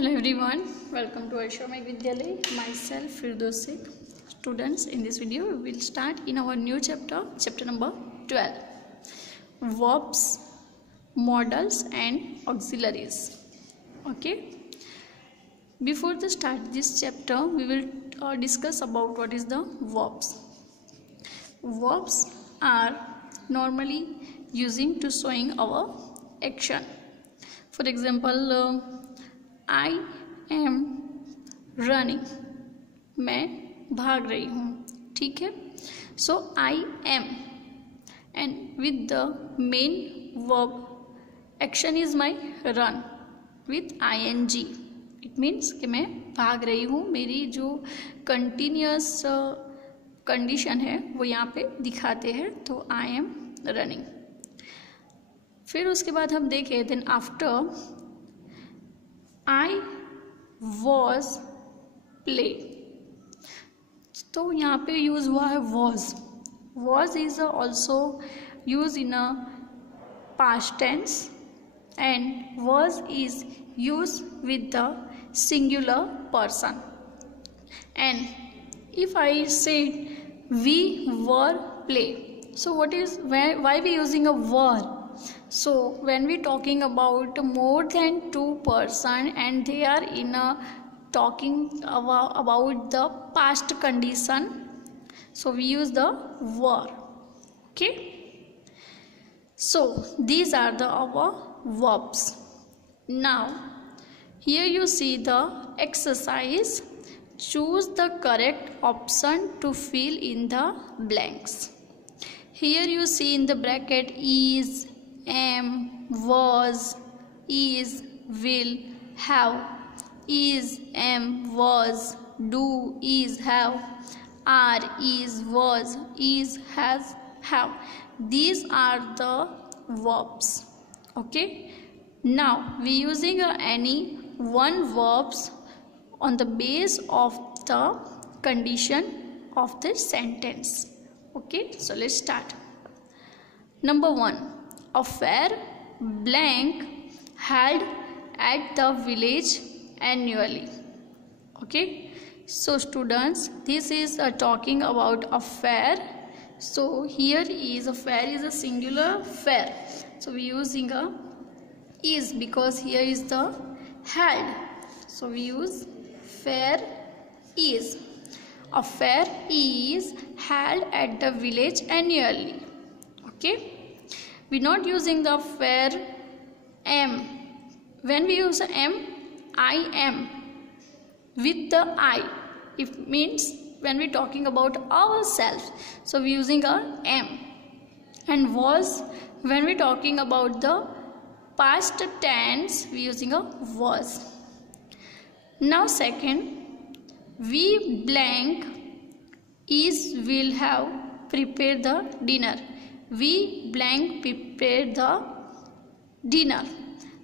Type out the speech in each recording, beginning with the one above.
Hello everyone, welcome to Aishwarmik Vidyalay. Myself Firdaus Sheikh. Students, in this video we will start in our new chapter, chapter number 12. Verbs, modals and auxiliaries. Okay. Before the start this chapter, we will discuss about what is the verbs. Verbs are normally using to showing our action. For example, I am running. मैं भाग रही हूँ. ठीक है. So I am and with the main verb action is my run with ing. It means कि मैं भाग रही हूँ. मेरी जो continuous कंडीशन है वो यहाँ पे दिखाते हैं. तो I am running. फिर उसके बाद हम देखें then after I was play. तो यहाँ पे यूज हुआ है was. Was is also used in a past tense and was is used with the singular person. And if I say we were play, so what is why we using a were? So when we talking about more than two person and they are in a talking about the past condition, so we use the were. Okay, so these are the our verbs. Now here you see the exercise. Choose the correct option to fill in the blanks. Here you see in the bracket is, am, was, is, will, have, is, am, was, do, is, have, are, is, was, is, has, have. These are the verbs. Okay. Now we using any one verbs on the base of the condition of the sentence. Okay. So let's start. Number 1. A fair blank held at the village annually. Okay, so students, this is talking about a fair. So here is a fair is a singular fair. So we using a is because here is the held. So we use fair is. A fair is held at the village annually. Okay. We not using the fair am. When we use am, I am with the I. It means when we talking about ourselves. So we using a am. And was, when we talking about the past tense, we using a was. Now second, we blank is will have prepared the dinner. We blank prepare the dinner.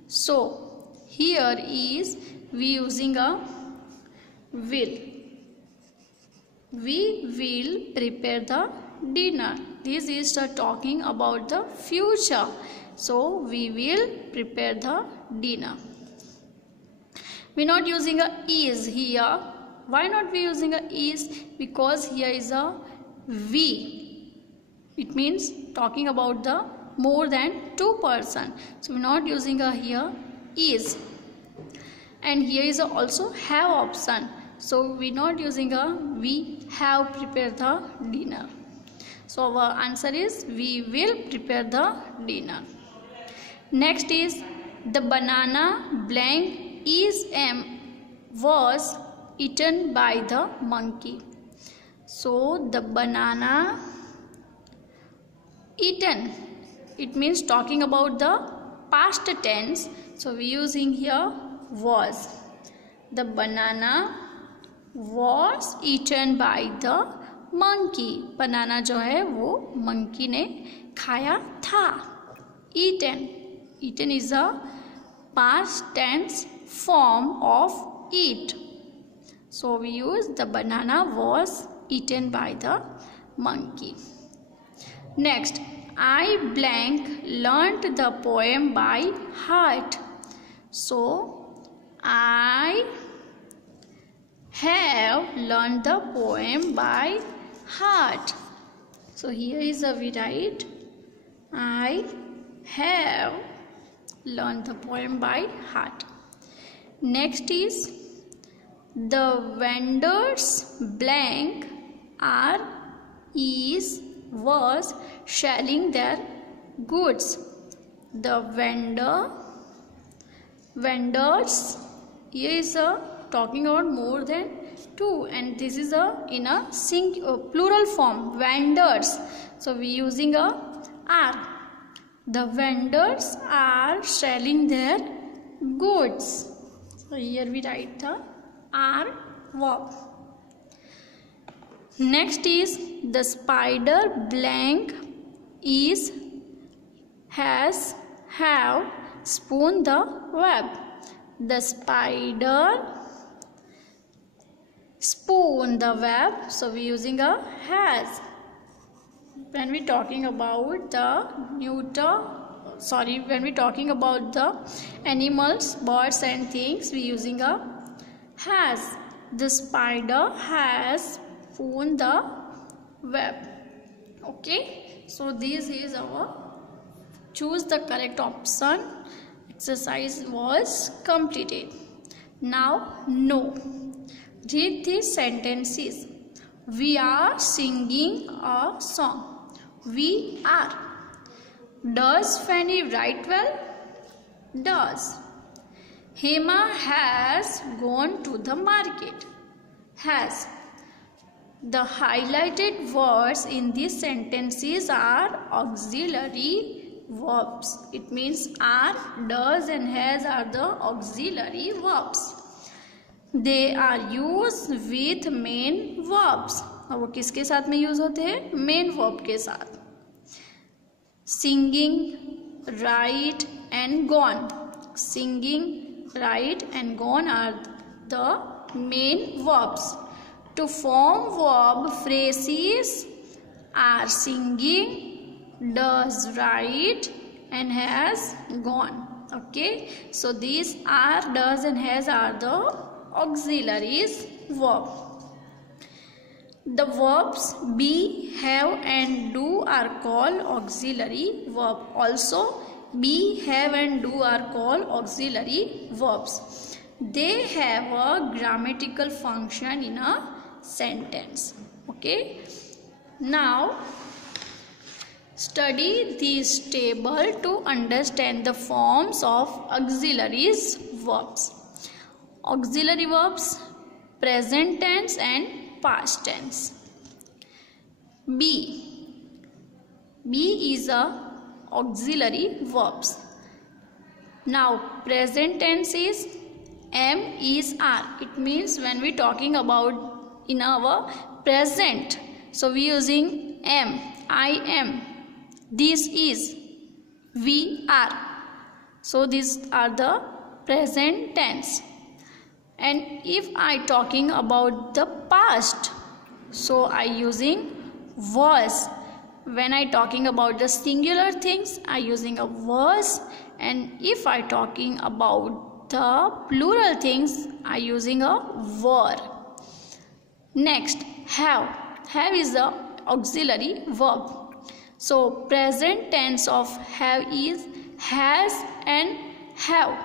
So here is we using a will. We will prepare the dinner. This is the talking about the future. So we will prepare the dinner. We not using a is here. Why not we using a is? Because here is a we. It means talking about the more than two person. So we are not using a here is. And here is also have option. So we are not using a we have prepared the dinner. So our answer is we will prepare the dinner. Next is the banana blank is was eaten by the monkey. So the banana eaten, it means talking about the past tense. So we using here was. The banana was eaten by the monkey. Banana जो है वो monkey ने खाया था. Eaten. Eaten is a past tense form of eat. So we use the banana was eaten by the monkey. Next, I blank learnt the poem by heart. So I have learned the poem by heart. So here is a we write, I have learned the poem by heart. Next is the vendors blank are is was selling their goods. The vendors here is a talking about more than two, and this is a in a plural form, vendors. So we using a are. The vendors are selling their goods. So here we write the are verb. Next is the spider blank is have spun the web. The spider spun the web. So we using a has. When we talking about the when we talking about the animals, birds and things, we using a has. The spider has spun the web. Okay, so this is our choose the correct option exercise was completed. Now no, read these sentences. We are singing a song. We are. Does Fanny write well? Does. Hema has gone to the market. Has. The highlighted words in these sentences are auxiliary verbs. It means are, does and has are the auxiliary verbs. They are used with main verbs. अब वो किसके साथ में use होते हैं? Main verb के साथ. Singing, write and gone. Singing, write and gone are the main verbs. To form verb phrases are singing, does, write and has gone. Okay, so these are, does and has are the auxiliaries verb. The verbs be, have and do are called auxiliary verb. Also be, have and do are called auxiliary verbs. They have a grammatical function in a sentence. Okay, now study this table to understand the forms of auxiliaries verbs. Auxiliary verbs, present tense and past tense. Be is a auxiliary verbs. Now present tense is am is are. It means when we talking about in our present, so we using am, I am, this is, we are. So these are the present tense. And if I talking about the past, so I using was. When I talking about the singular things, I using a was. And if I talking about the plural things, I using a were. Next, have. Have is the auxiliary verb. So present tense of have is has and have.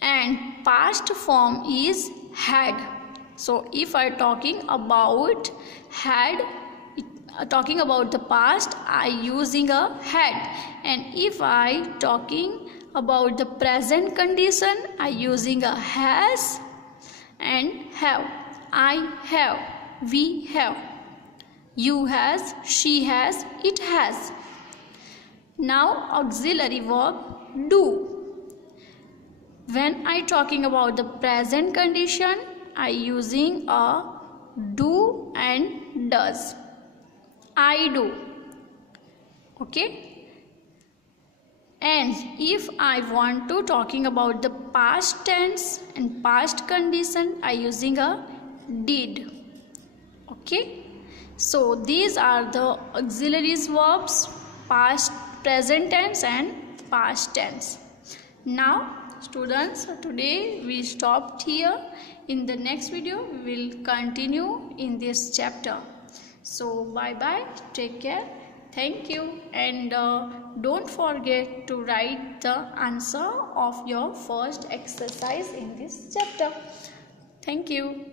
And past form is had. So if I talking about had, talking about the past, I using a had. And if I talking about the present condition, I using a has and have. I have, we have, you has, she has, it has. Now auxiliary verb do. When I talking about the present condition, I using a do and does. I do. Okay. And if I want to talking about the past tense and past condition, I using a did. Okay. So these are the auxiliaries verbs, past, present tense and past tense. Now students, today we stopped here. In the next video we will continue in this chapter. So bye bye, take care, thank you, and don't forget to write the answer of your first exercise in this chapter. Thank you.